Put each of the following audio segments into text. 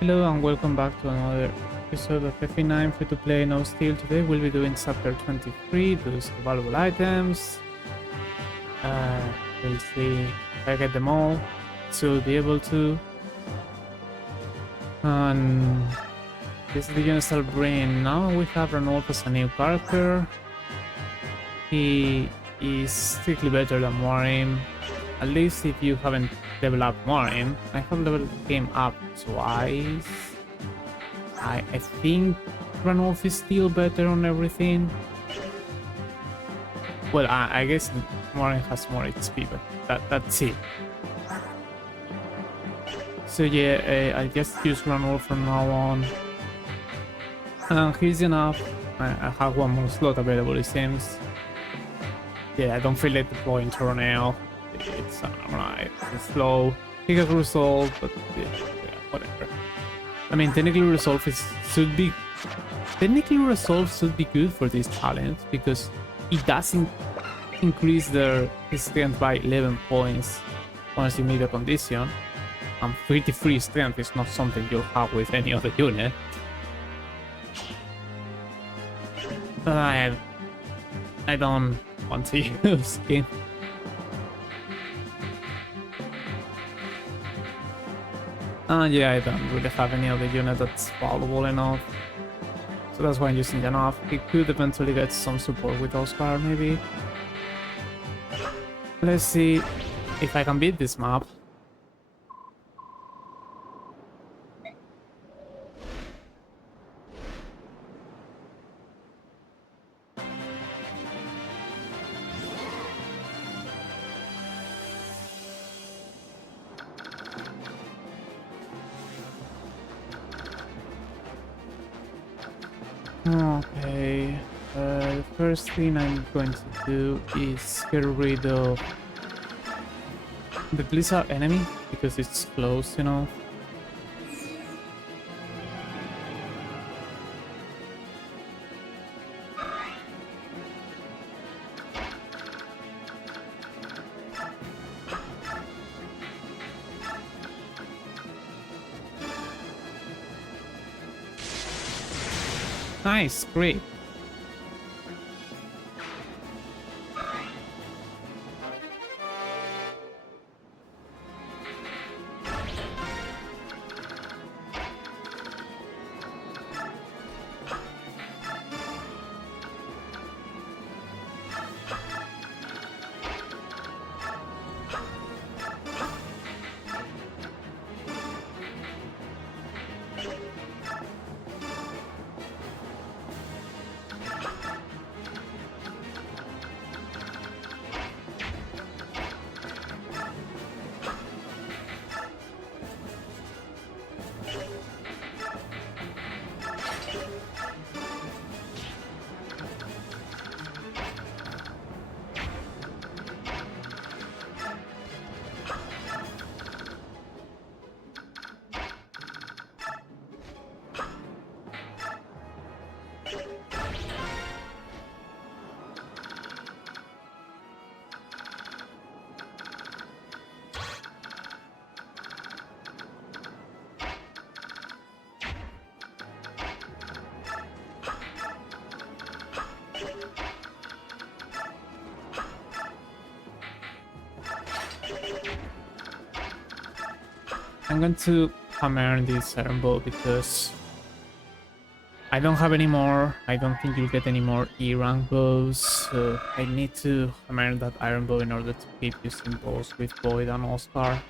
Hello and welcome back to another episode of F9 Free to Play No Steel. Today we'll be doing chapter 23, those valuable items. We'll see if I get them all, so be able to. And this is the Universal Brain. Now we have Rennac as a new character. He is strictly better than Warren, at least if you haven't leveled up Warren. I have leveled him up twice. I think Rennac is still better on everything. Well, I guess Warren has more HP, but that's it. So yeah, I just use Rennac from now on. And here's enough. I have one more slot available, it seems. Yeah, I don't feel like deploying Tornado. It's alright. It's slow. He got resolve, but yeah, whatever. I mean, technically resolve should be good for this challenge because it doesn't increase their strength by 11 points once you meet a condition. And 33 strength is not something you'll have with any other unit. But I don't want to use it. Yeah, I don't really have any other unit that's valuable enough. So that's why I'm using Janov. He could eventually get some support with Oscar, maybe. Let's see if I can beat this map. Okay, the first thing I'm going to do is get rid of the Blizzard enemy because it's close, you know. Nice, great. I'm going to hammer this iron bow because I don't have any more. I don't think you'll get any more E rank bows, so I need to hammer that iron bow in order to keep using bows with Void and All-Star.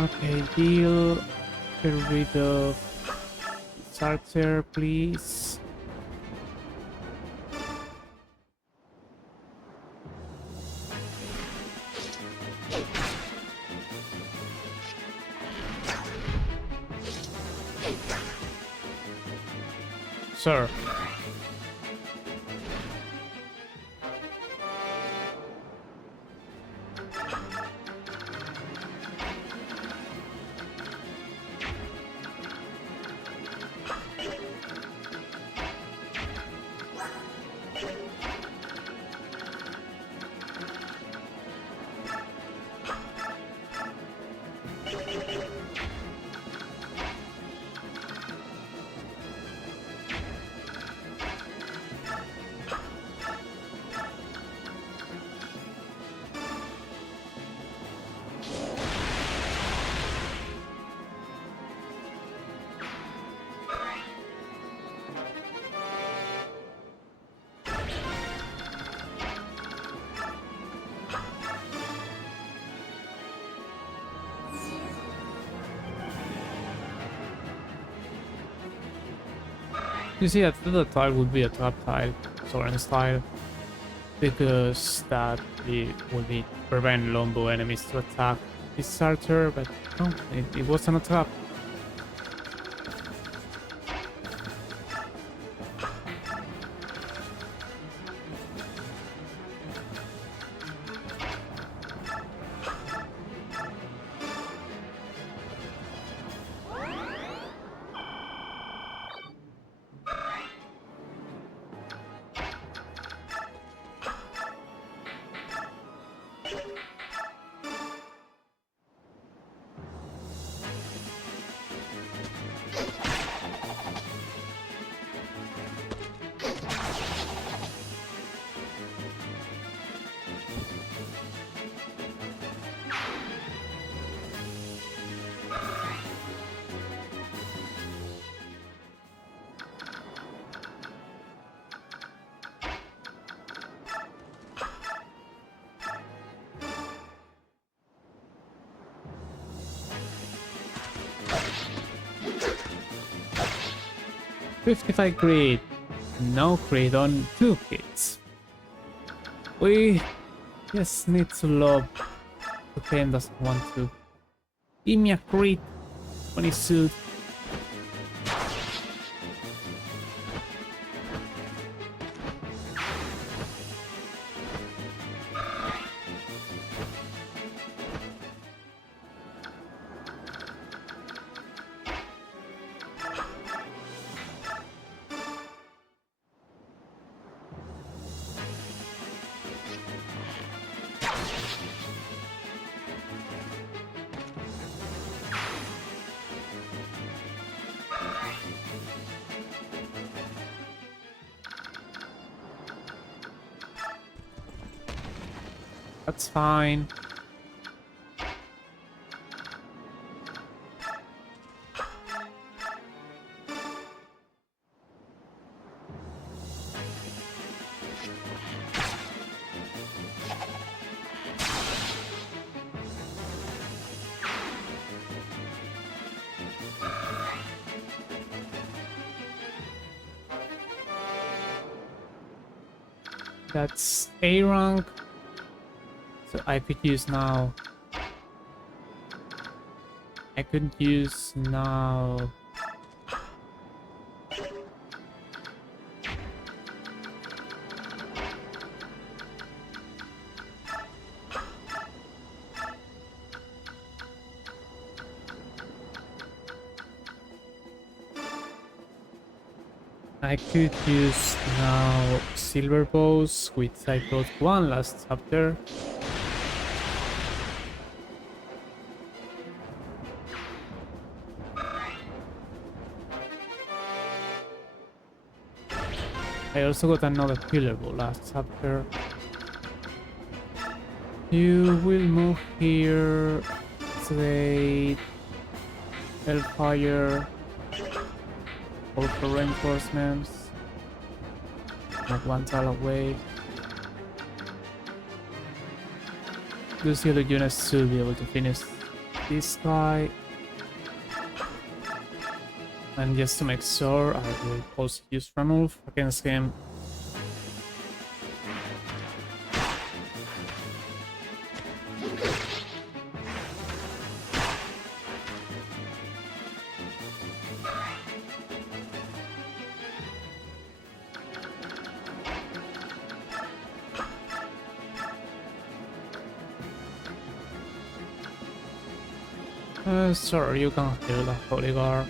Okay, deal. Get rid of Sarter, please. Sir. You see, that the tile would be a trap tile, Soren style, because that it would be prevent longbow enemies to attack this starter, but no, it wasn't a trap. $55 crit, no crit on 2 hits. We just need to lob. The pain doesn't want to. Give me a crit when he suit. That's fine. That's A rank. So I could use now. I could use now. I could use now silver bows, which I got one last chapter. I also got another killer bow last chapter. You will move here, trade, Hellfire, or for reinforcements. Not one tile away. Those yellow units should be able to finish this guy. And just to make sure, I will also use Rennac against him. Sorry, you can heal the Holy Guard.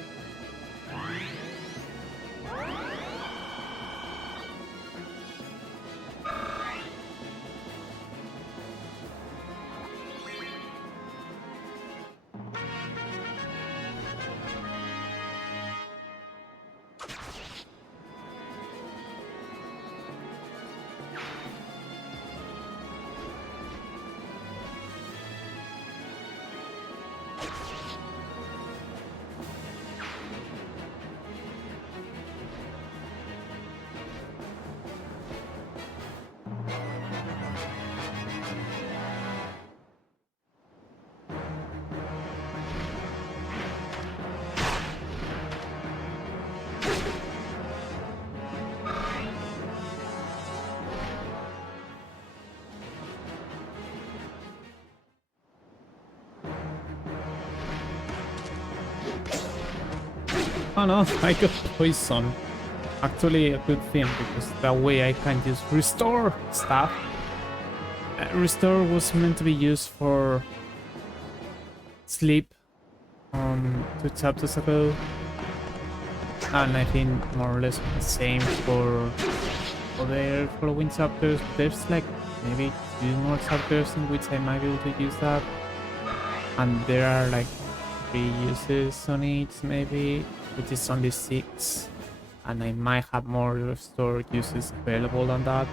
Oh no, I got poison. Actually a good thing, because that way I can just restore stuff. Restore was meant to be used for sleep 2 chapters ago. And I think more or less the same for other following chapters. There's like maybe 2 more chapters in which I might be able to use that. And there are like 3 uses on each maybe, which is only 6. And I might have more restore uses available than that.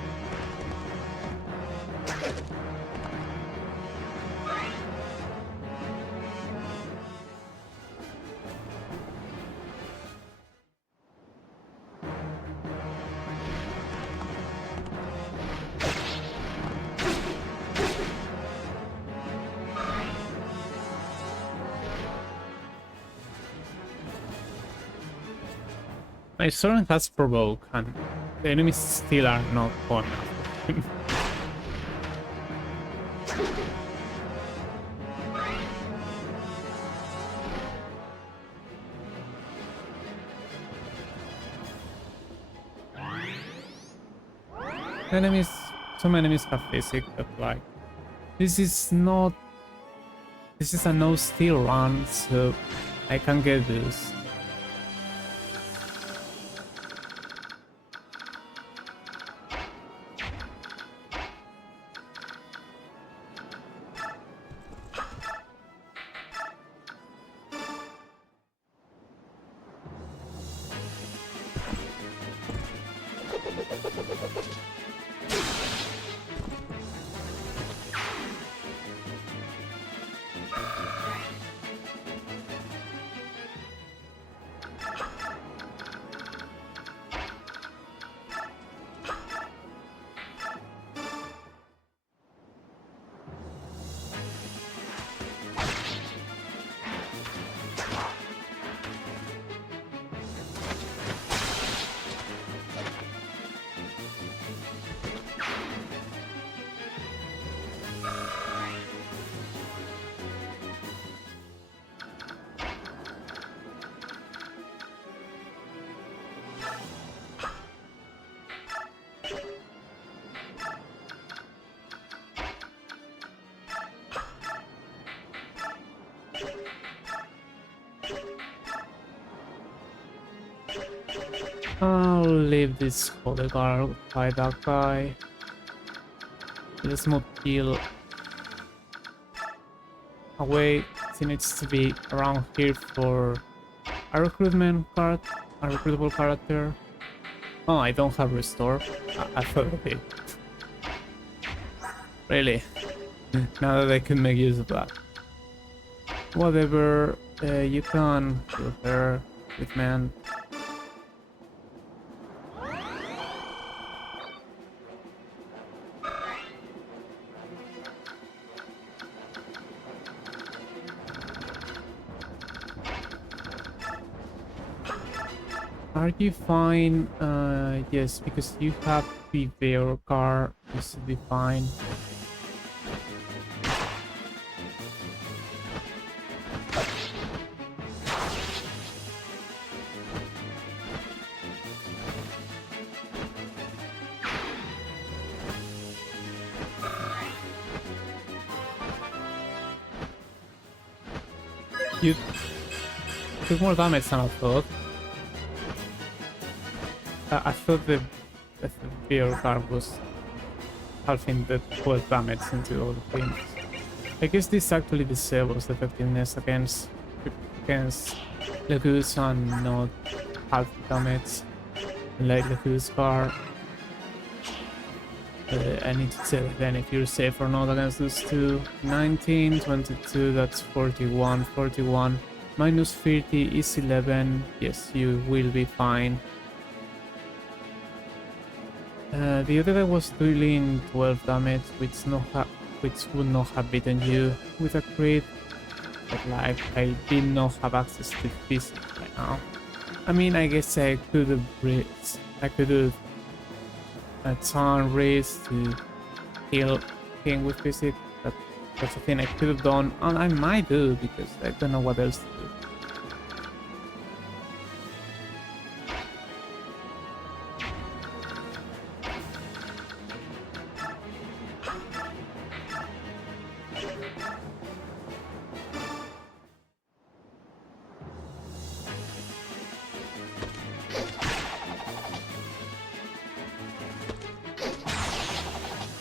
My sword has provoke, and the enemies still are not gone after him. Some enemies have physic, but like, this is a no steal run, so I can get this. I'll leave this Holy Guard by that guy. Let's move heal away. He needs to be around here for a recruitment card, a recruitable character. Oh, I don't have restore. I thought of it. Really? Now that I can make use of that. Whatever, you can kill her with man. Are you fine? Yes, because you have your car. You should be fine. You took more damage than I thought. I thought the beer car was halving the 12 damage into all the things. I guess this actually disables the effectiveness against Laguz and not half damage. Like Laguz car. I need to check then if you're safe or not against those two. 19, 22, that's 41, 41. Minus 30 is 11. Yes, you will be fine. The other guy was dealing 12 damage, which would not have beaten you with a crit. But like, I did not have access to physics right now. I mean, I guess I could have turn race to heal him with physics. That's a thing I could have done, and I might do because I don't know what else to do.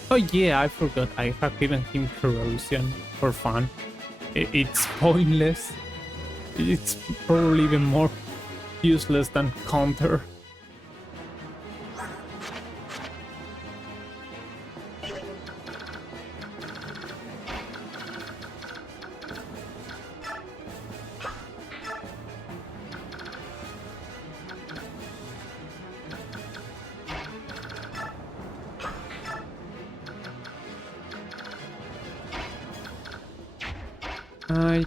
Oh yeah, I forgot. I have given him corrosion for fun. It's pointless. It's probably even more useless than counter.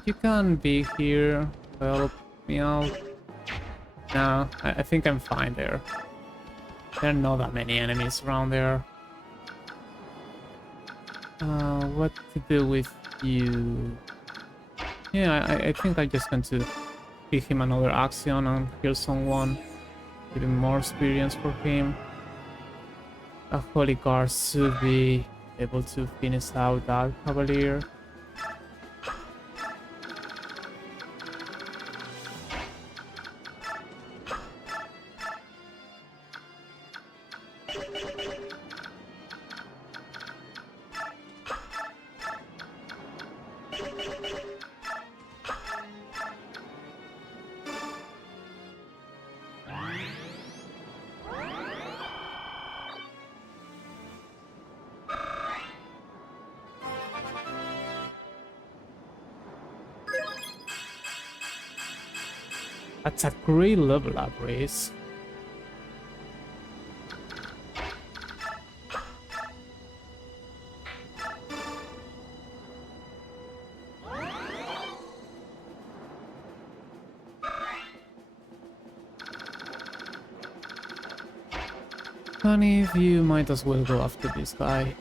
You can be here, help me out. No, I think I'm fine there. There are not that many enemies around there. What to do with you? Yeah, I think I just want to give him another action and kill someone. Even more experience for him. A holy guard should be able to finish out that cavalier. That's a great level up, Race. Honey, you might as well go after this guy.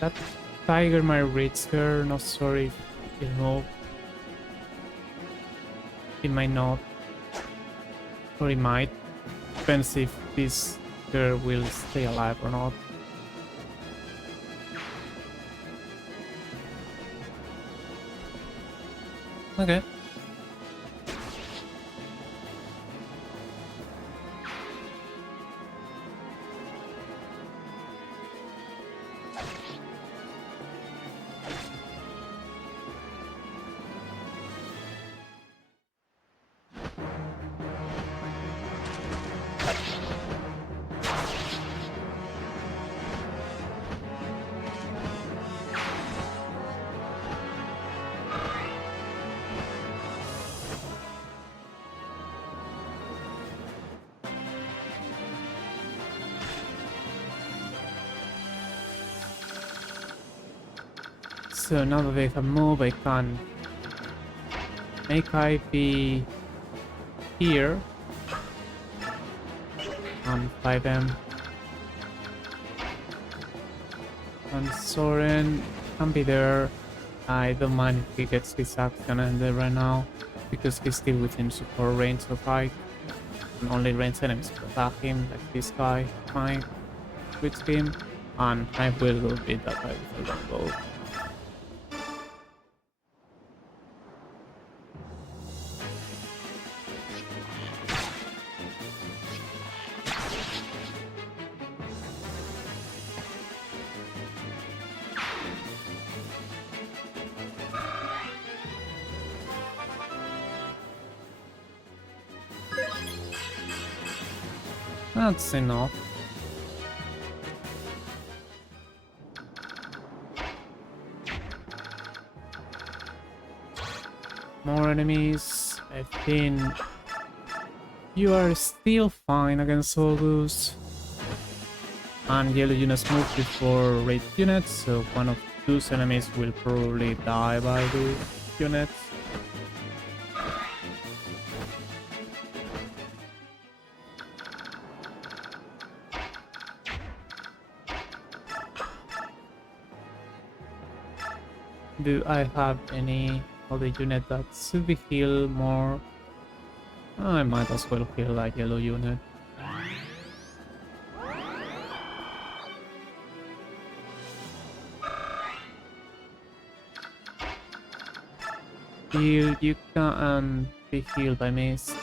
That tiger might reach her, not sorry, you know. It might not, or it might. Depends if this girl will stay alive or not. Okay. So now that they have moved, I can make IP here and fight them. And Soren can be there. I don't mind if he gets his action ended right now because he's still within support range of fight. And only ranged enemies can attack him, like this guy might with him. And I will go beat that guy with a longbow. That's enough. More enemies. I think you are still fine against Laguz. And yellow units move before red units, so one of those enemies will probably die by the units. Do I have any other unit that should be healed more? I might as well heal that yellow unit. Heal, you can be healed by mist.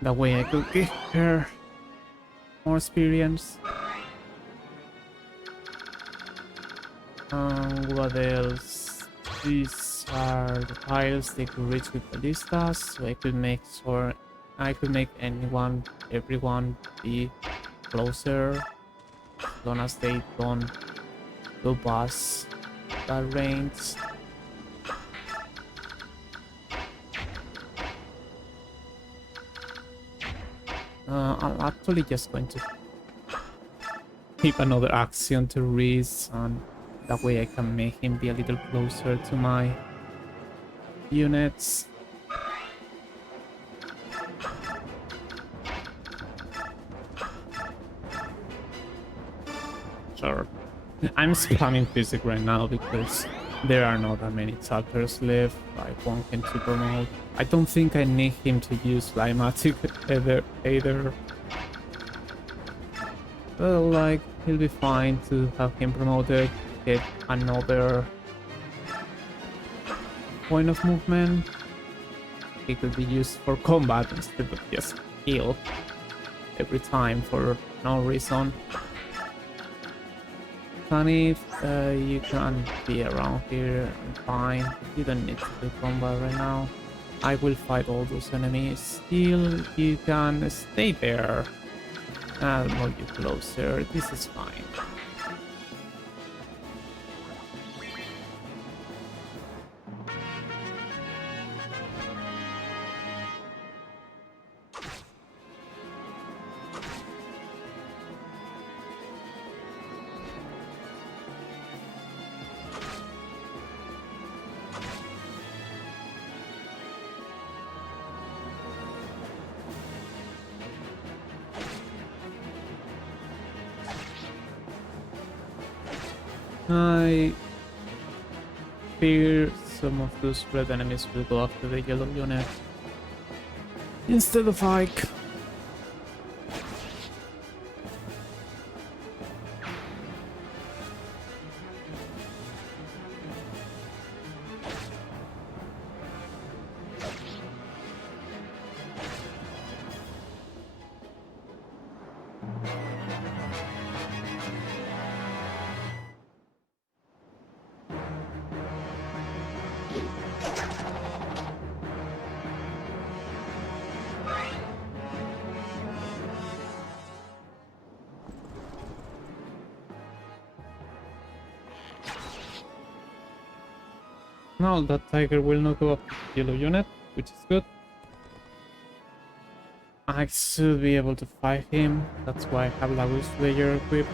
That way I could give her more experience. What else? These are the tiles they could reach with ballistas, so I could make sure I could make everyone be closer, as long as they don't go past that range. I'm actually just going to keep another action to Reese, and that way I can make him be a little closer to my units. Sure. I'm spamming physic right now because there are not that many chapters left. I want him to promote. I don't think I need him to use fly magic either. Well, like, he'll be fine to have him promoted. Get another point of movement. He could be used for combat instead of just heal every time for no reason. Funny, you can be around here and fine. You don't need to do combat right now. I will fight all those enemies. Still, you can stay there. I'll move you closer. This is fine. I fear some of those red enemies will go after the yellow unit instead of Ike. Now that tiger will not go up to the yellow unit, which is good. I should be able to fight him. That's why I have Laguz layer equipped.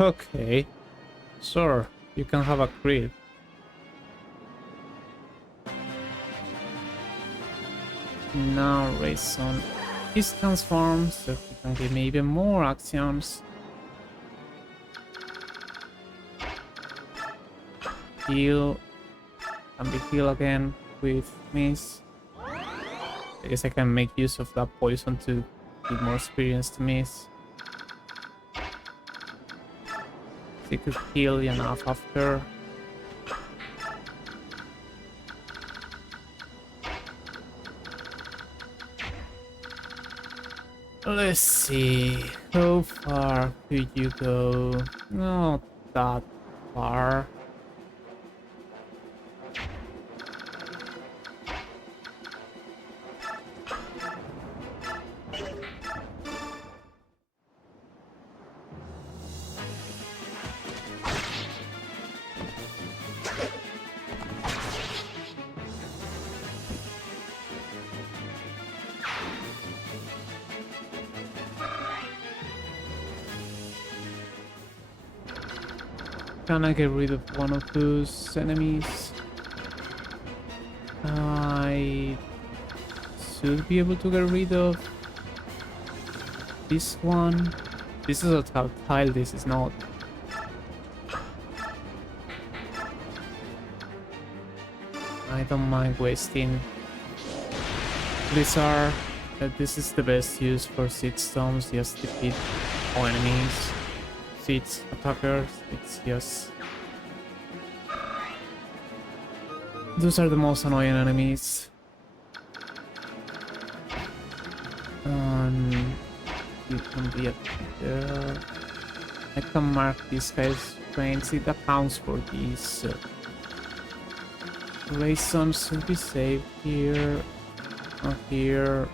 Okay, sure, you can have a crit. Now raise on his transforms, so he can give me even more actions. Heal, and be heal again with Miss. I guess I can make use of that poison to give more experience to Miss. He could heal enough after. Let's see, how far could you go? Not that far. Can I get rid of one of those enemies? I should be able to get rid of this one. This is a tile, this is not. I don't mind wasting Blizzard. This is the best use for Seed Storms, just defeat all enemies. Seeds attackers, it's just... Those are the most annoying enemies. You can be up there. I can mark this guy's range. It accounts for these. Raisons should be safe here. Or here.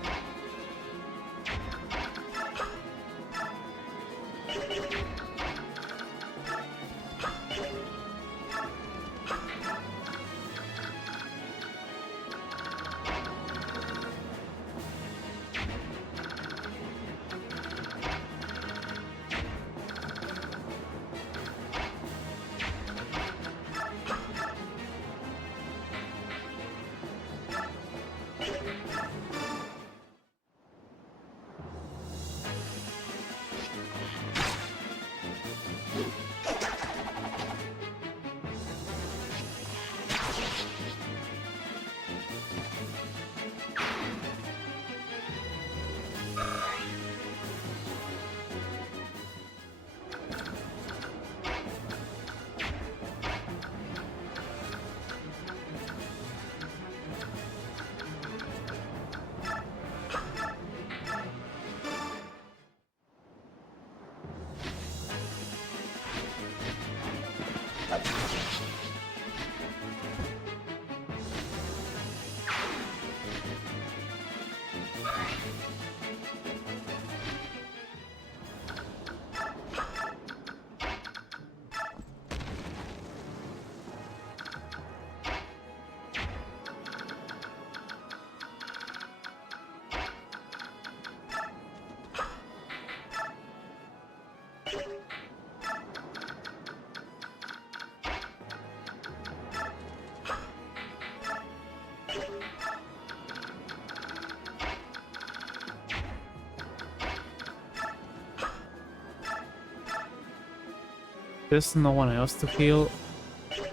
there's no one else to heal.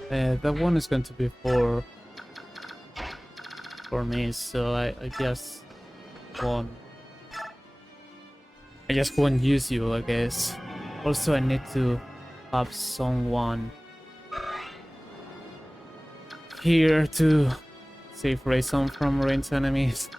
That one is going to be for me, so I just won't. I just won't use you, I guess. Also, I need to have someone here to save Rayson from ranged enemies.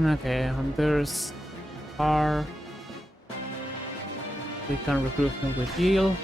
Okay, hunters are. We can recruit him with heal.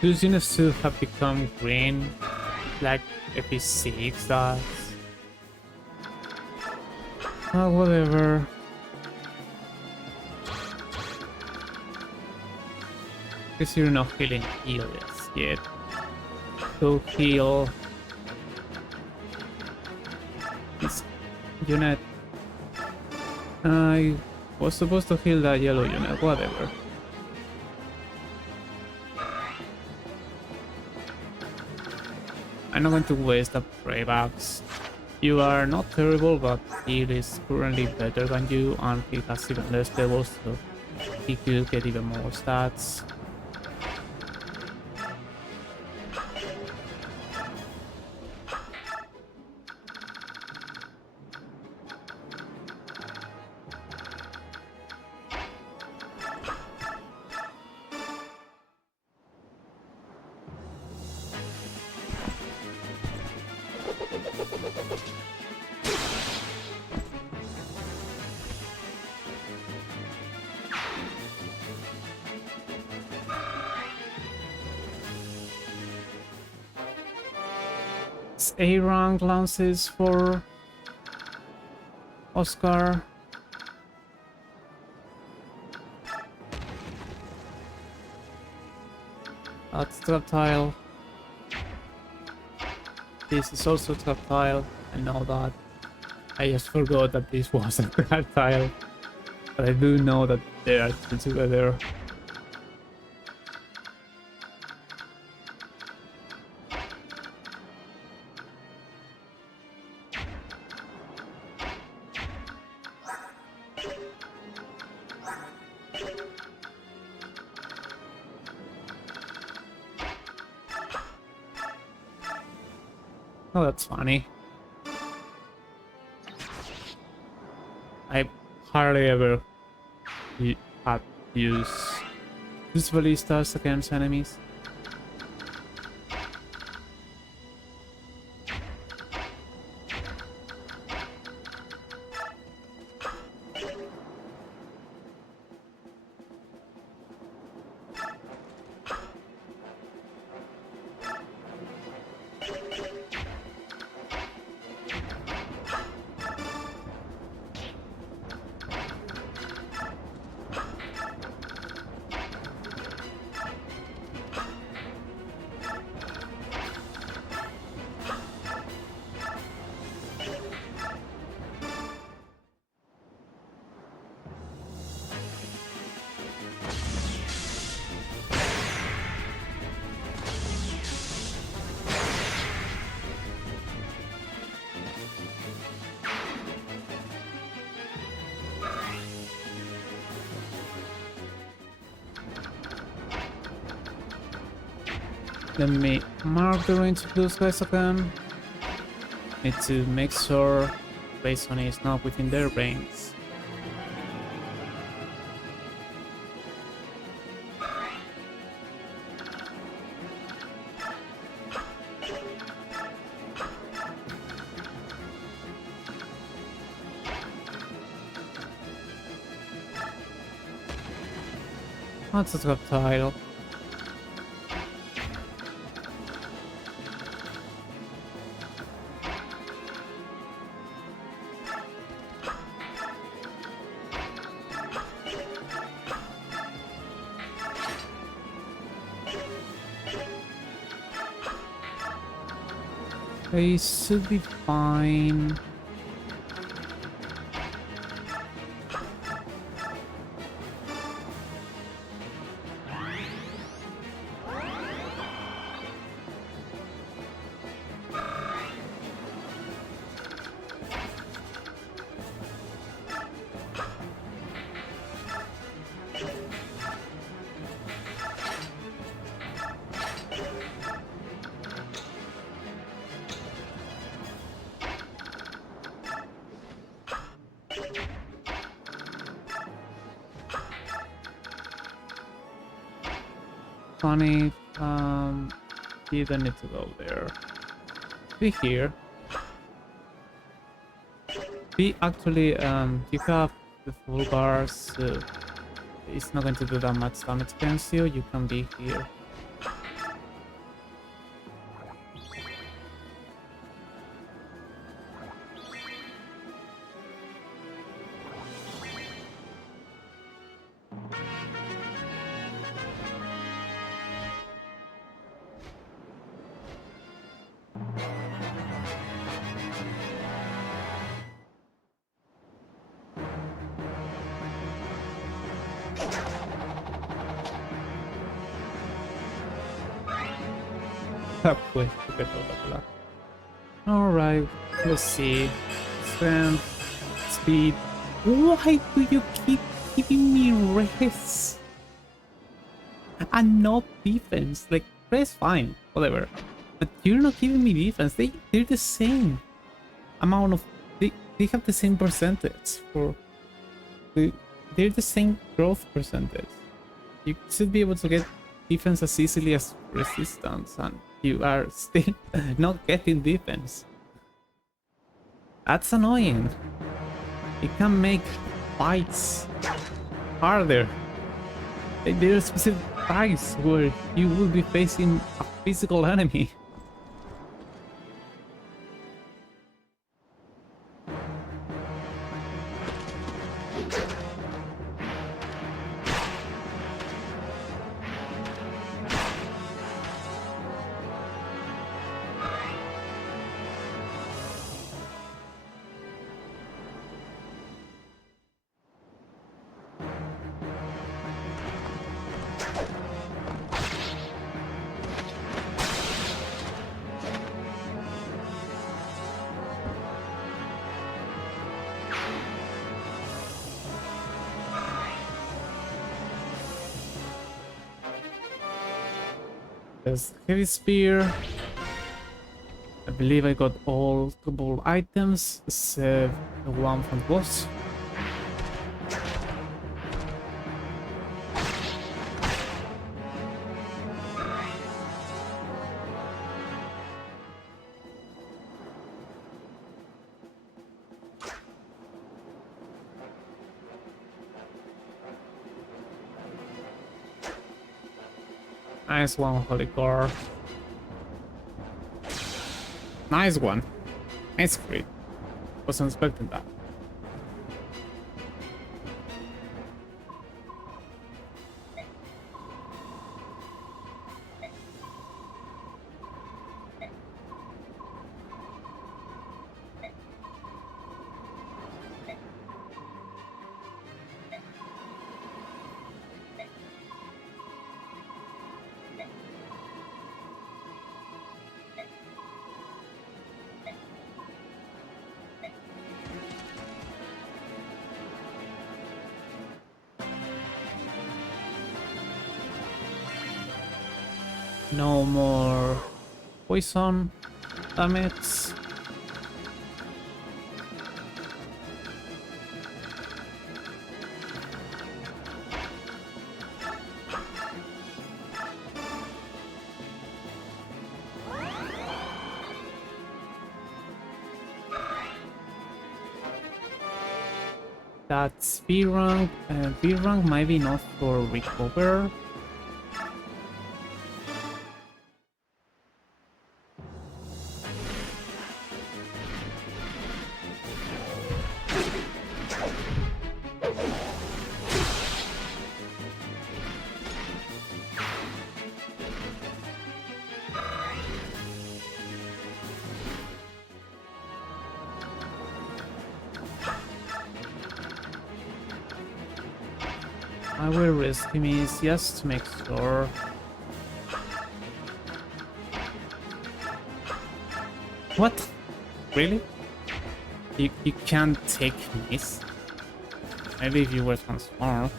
Those units too have become green, like FP6 does. Whatever. Guess you're not healing heals yet. So heal this unit. I was supposed to heal that yellow unit, whatever. I'm not going to waste the praybacks. You are not terrible, but he is currently better than you, and he has even less levels, so he could get even more stats. A rank lances for Oscar. That's trap tile. This is also trap tile. I know that. I just forgot that this was a trap tile. But I do know that they are two together. Oh, that's funny. I hardly ever had use ballistas against enemies. Let me mark the range of those guys again. Need to make sure Grayson is not within their range. That's a top tile. They should be fine. Funny, you don't need to go there. Be here. Be actually, you have the full bars, so it's not going to do that much damage against you. You can be here. Pues, alright, let's see. Strength, speed. Why do you keep giving me res? And not defense? Like, res fine, whatever. But you're not giving me defense. They're the same amount of... They have the same percentage for... They're the same growth percentage. You should be able to get defense as easily as resistance, and you are still not getting defense. That's annoying. It can make fights harder. There are specific fights where you will be facing a physical enemy. There's heavy spear. I believe I got all double items except the one from the boss. Nice one, Holy Core. Nice one. Nice crit. Wasn't expecting that. No more poison damage. That's B rank. B rank might be enough for recover. I will risk him is just to make sure. What? Really? You can't take miss? Maybe if you were transformed.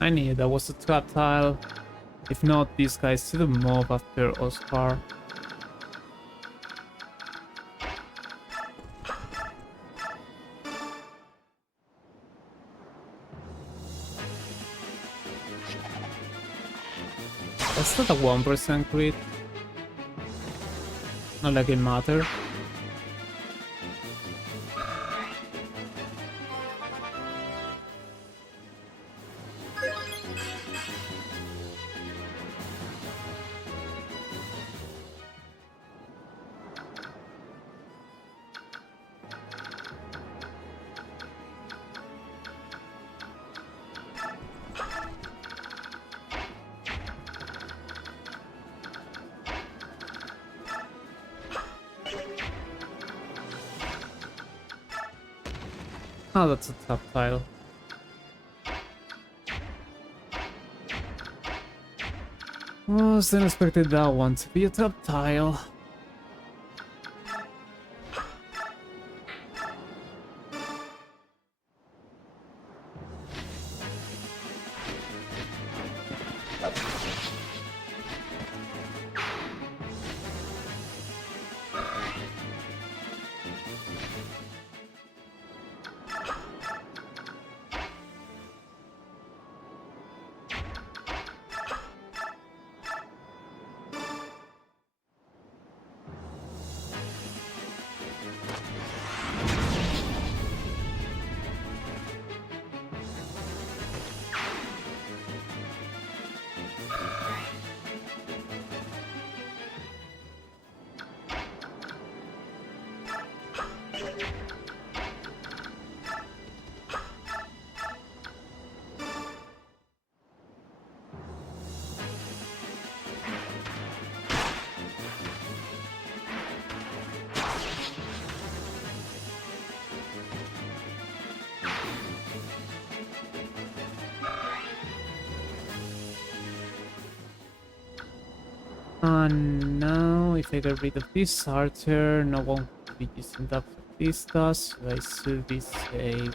I knew that was a trap tile. If not, these guys should move after Oscar. That's not a 1% crit. Not like it mattered. Oh, that's a top tile. Oh, still expected that one to be a top tile. And now, if I get rid of this archer, no one will be using that for this task, so I should be safe.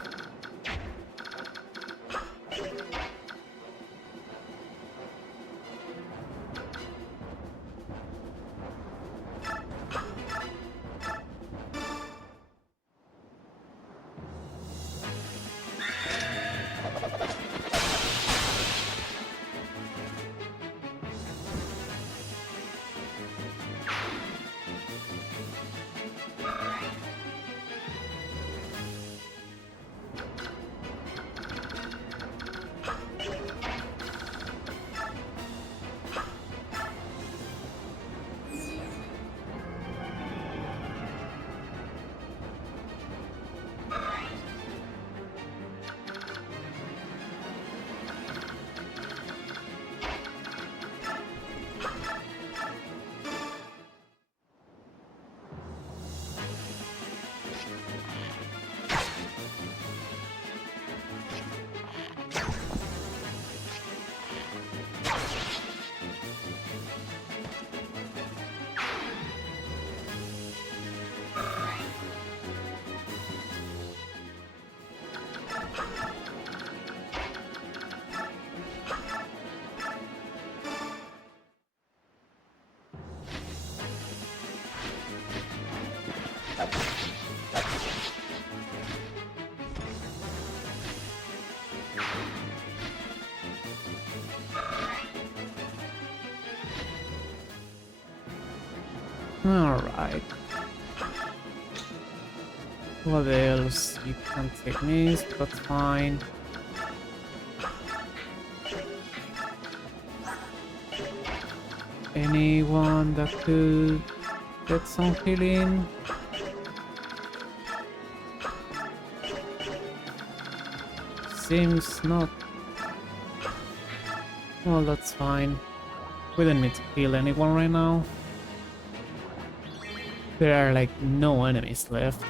Alright. What else? You can't take this, but that's fine. Anyone that could get some healing? Seems not. Well, that's fine. We don't need to kill anyone right now. There are like no enemies left.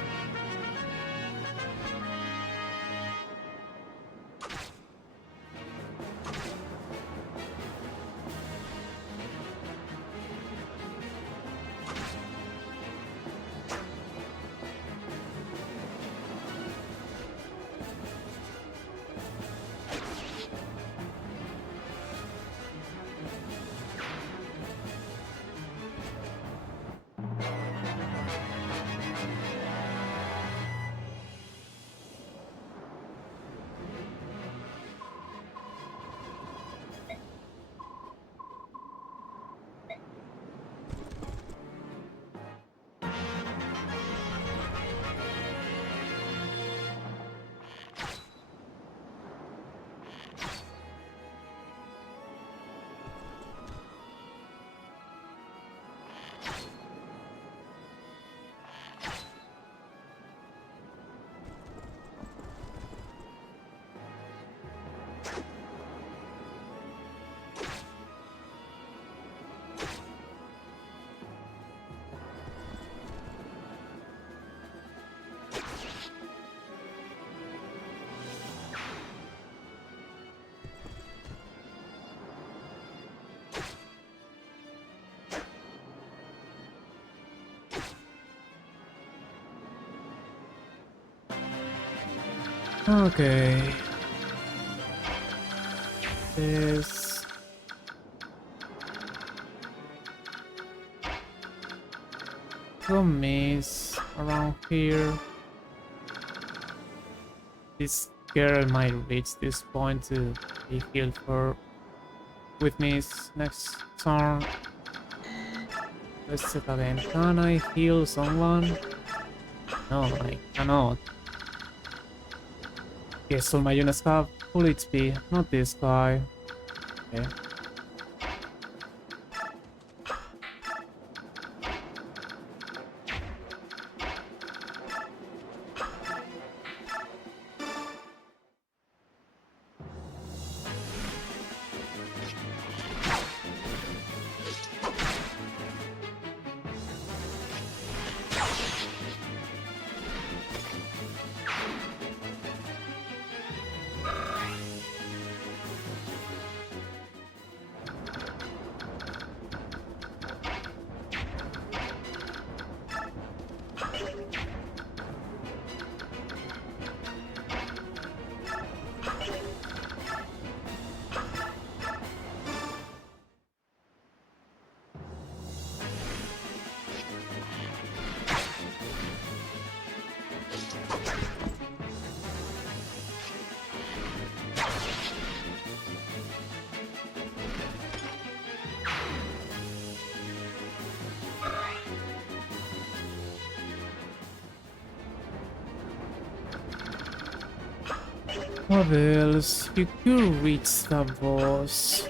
Okay. There's zombies around here. This girl might reach this point to be healed for with me next turn. Let's check again. Can I heal someone? No, I cannot. Guess all my units have full HP, not this guy. Okay. What else? You could reach the boss.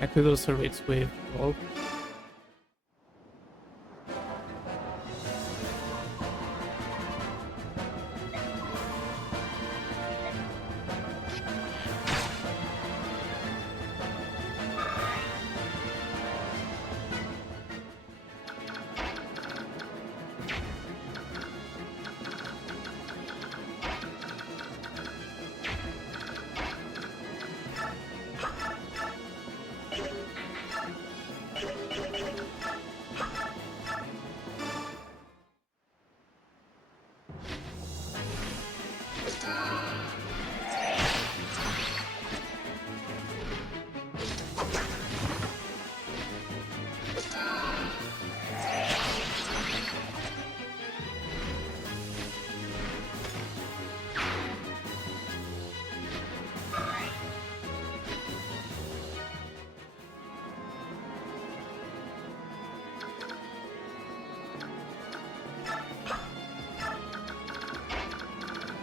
I could also reach with Wolf.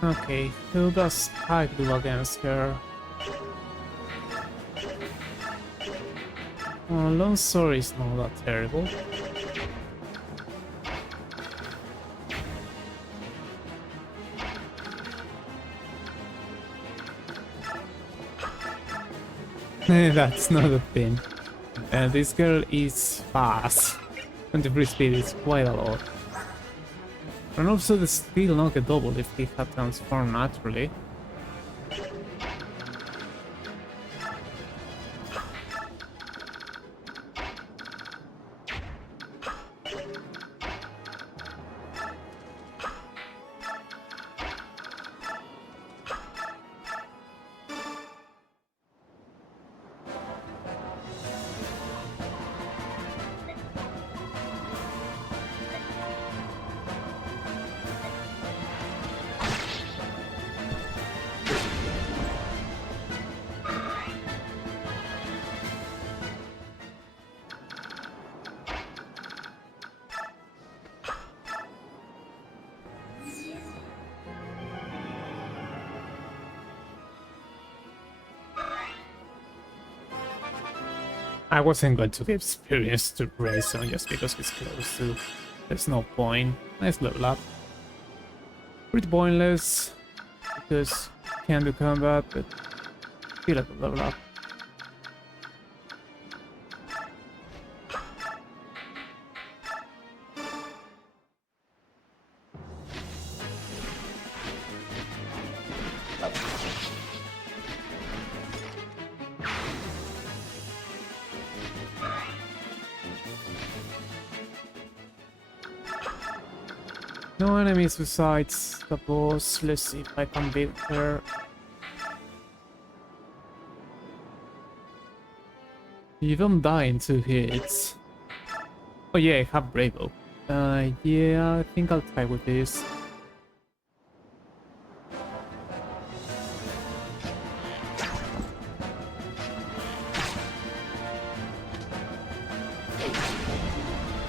Okay, who does I do against her? Oh, Long Sword is not that terrible. That's not a thing. This girl is fast. 23 speed is quite a lot. And also the still not a double if he had transformed naturally. I wasn't going to give experience to Grayson just because he's close to. There's no point. Nice level up. Pretty pointless because can do combat, but still a good level up. No enemies besides the boss. Let's see if I can beat her. You don't die in 2 hits. Oh yeah, I have Bravo. Yeah, I think I'll try with this.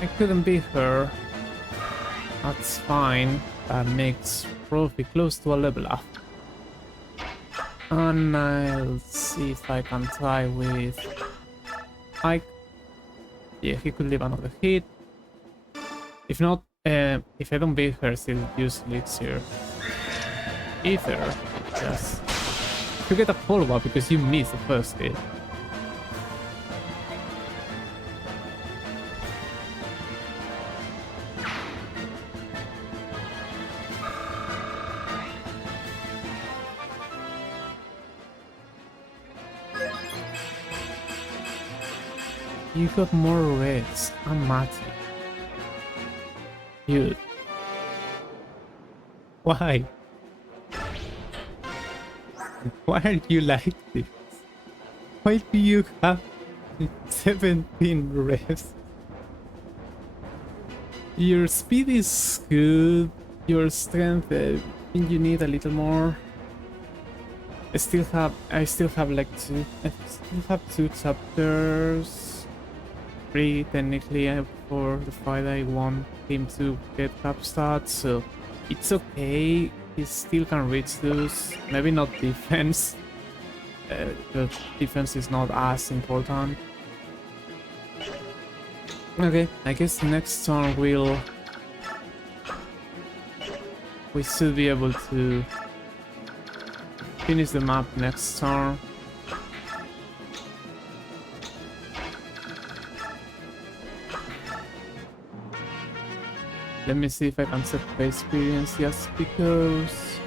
I couldn't beat her. That's fine. That makes Profi close to a level up. And I'll see if I can try with Ike. Yeah, he could leave another hit. If not, if I don't beat her, still use Elixir. Ether. Yes. You get a follow-up because you missed the first hit. You got more reds. I'm Matty. Dude. Why? Why are you like this? Why do you have 17 revs? Your speed is good. Your strength, I think you need a little more. I still have like I still have 2 chapters. free technically for the fight. I want him to get cap stats, so it's okay. He still can reach those. Maybe not defense. The defense is not as important. Okay, I guess next turn we should be able to finish the map next turn. Let me see if I can set the experience just because.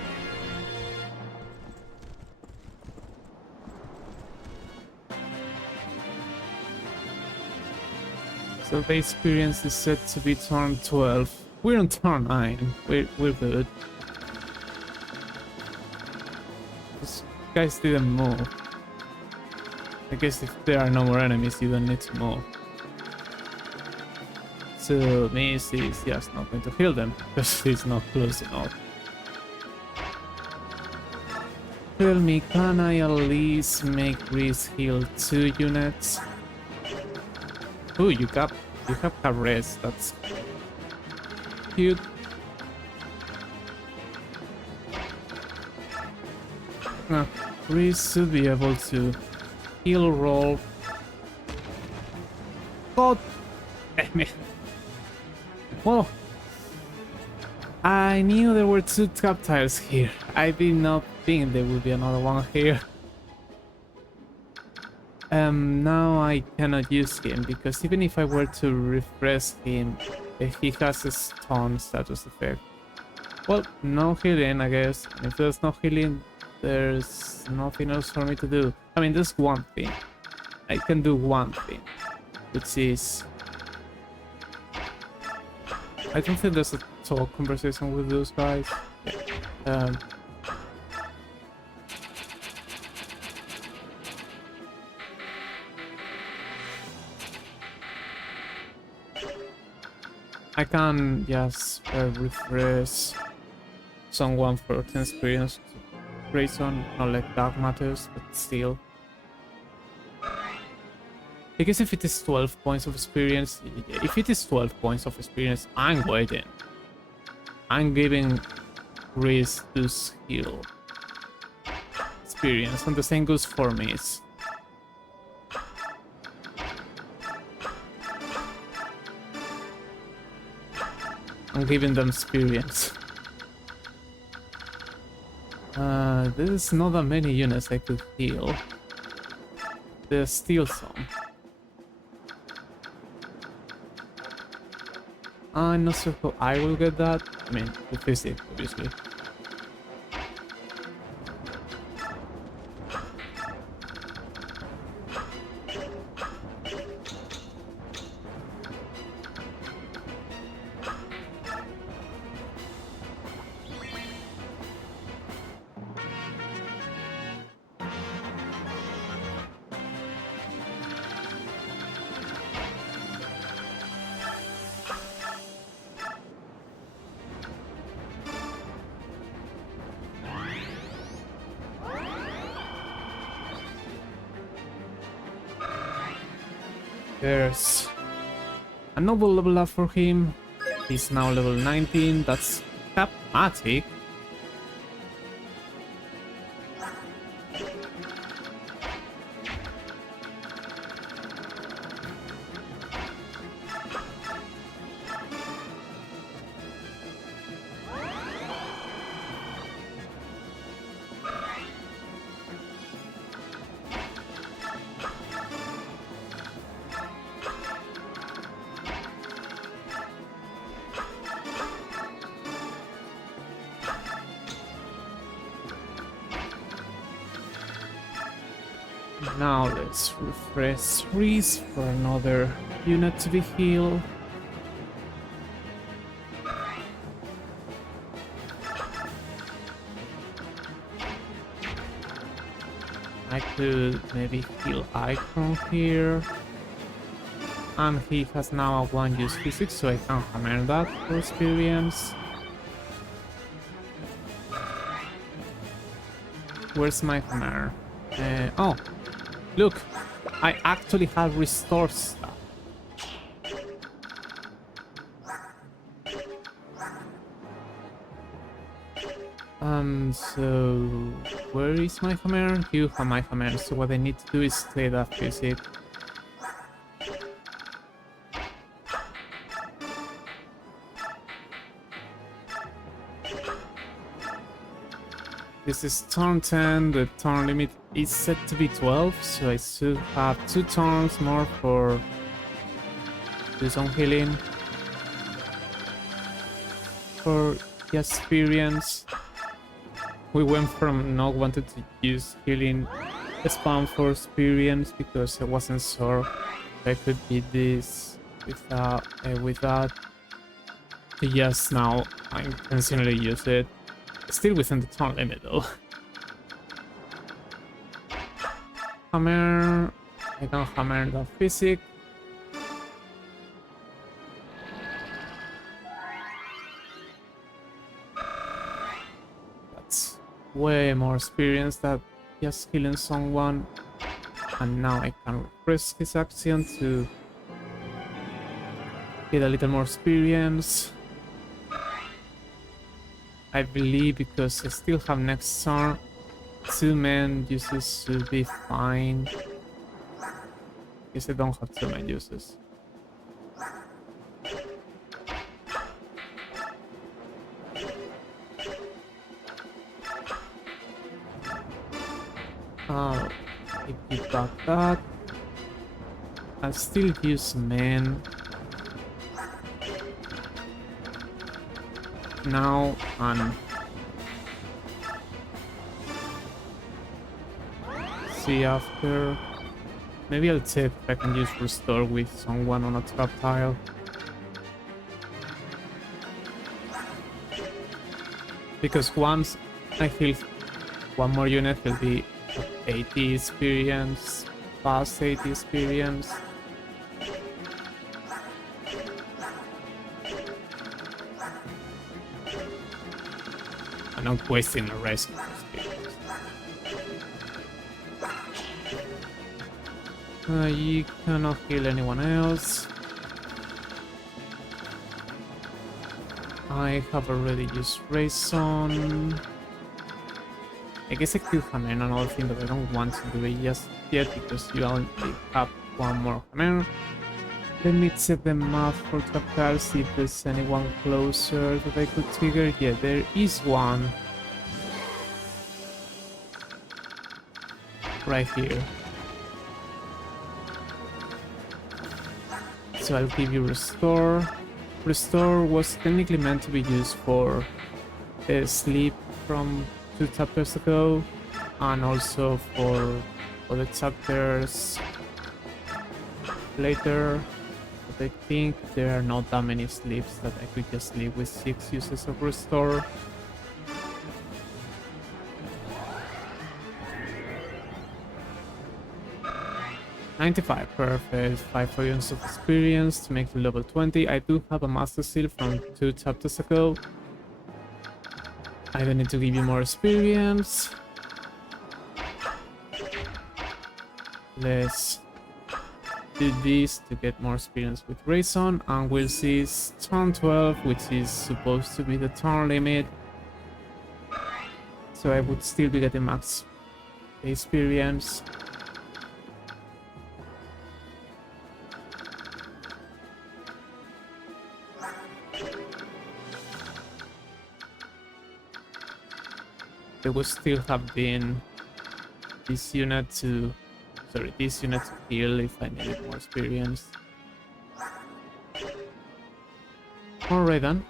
So the experience is set to be turn 12. We're on turn 9. We're good. These guys didn't move. I guess if there are no more enemies, you don't need to move. So Miss is just not going to heal them because he's not close enough. Tell me, can I at least make Reese heal 2 units? Oh, you have rest. That's cute. Now, Reese should be able to heal roll. God damn it. Well, I knew there were 2 trap tiles here. I did not think there would be another one here. Now I cannot use him because even if I were to refresh him, he has a stun status effect. Well, no healing, I guess. And if there's no healing, there's nothing else for me to do. I mean, there's one thing. I can do one thing, which is... I don't think there's a talk conversation with those guys. I can just refresh someone for 10 experience to Grayson, not like that matters, but still. I guess if it is 12 points of experience, I'm waiting. I'm giving Reese this heal experience, and the same goes for me. I'm giving them experience. There's not that many units I could heal. There's still some. I'm not sure how I will get that. I mean, the physics, obviously. There's a noble level up for him. He's now level 19. That's capmatic. Now let's refresh Reese for another unit to be healed. I could maybe heal Icon here. And he has now a 1-use physics, so I can hammer that for experience. Where's my hammer? Oh! Look, I actually have restore stuff. So where is my hammer? You have my hammer, so what I need to do is play that physic. This is turn 10, the turn limit is set to be 12, so I should have 2 turns more for do some healing. For the experience, we went from not wanting to use healing spam for experience because I wasn't sure if I could beat this without with that. Yes, now I intentionally use it. Still within the turn limit though. Hammer. I can hammer the physic. That's way more experience than just killing someone. And now I can risk his action to get a little more experience. I believe because I still have next turn, 2 main uses should be fine. Guess I don't have 2 main uses. If you got that, I'll still use main. Now and see after. Maybe I'll check if I can use restore with someone on a trap tile. Because once I heal one more unit, will be 80 experience, past 80 experience. I'm not wasting a rest of experience. You cannot heal anyone else. I have already used Rayson. I guess I could hammer another thing, but I don't want to do it just yet because you only have 1 more hammer. Let me check the map for Trapcar, see if there's anyone closer that I could trigger. Yeah, there is one. Right here. So I'll give you restore. Restore was technically meant to be used for sleep from 2 chapters ago, and also for other chapters later. But I think there are not that many sleeps that I could just sleep with 6 uses of restore. $95, perfect. 5 units of experience to make you level 20. I do have a master seal from 2 chapters ago. I don't need to give you more experience. Let's do this to get more experience with Rayson, and we'll see turn 12, which is supposed to be the turn limit. So I would still be getting max experience. There would still have been this unit to heal if I needed more experience. Alright then.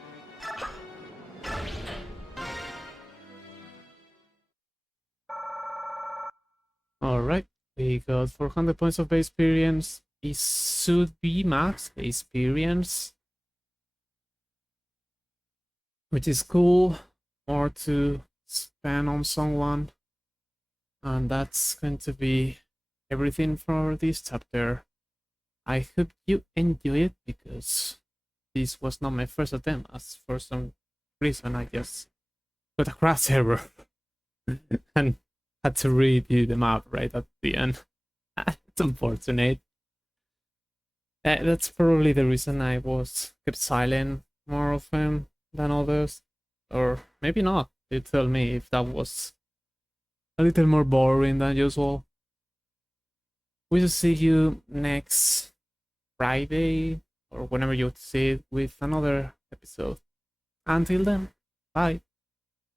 Alright, we got 400 points of base experience. It should be max experience, which is cool. More to spend on someone, and that's going to be everything for this chapter. I hope you enjoy it because this was not my first attempt, as for some reason I just got a crash error and had to redo the map right at the end. It's unfortunate. That's probably the reason I was kept silent more often than others, or maybe not. You tell me if that was a little more boring than usual. We will see you next Friday or whenever you see it with another episode. Until then, bye.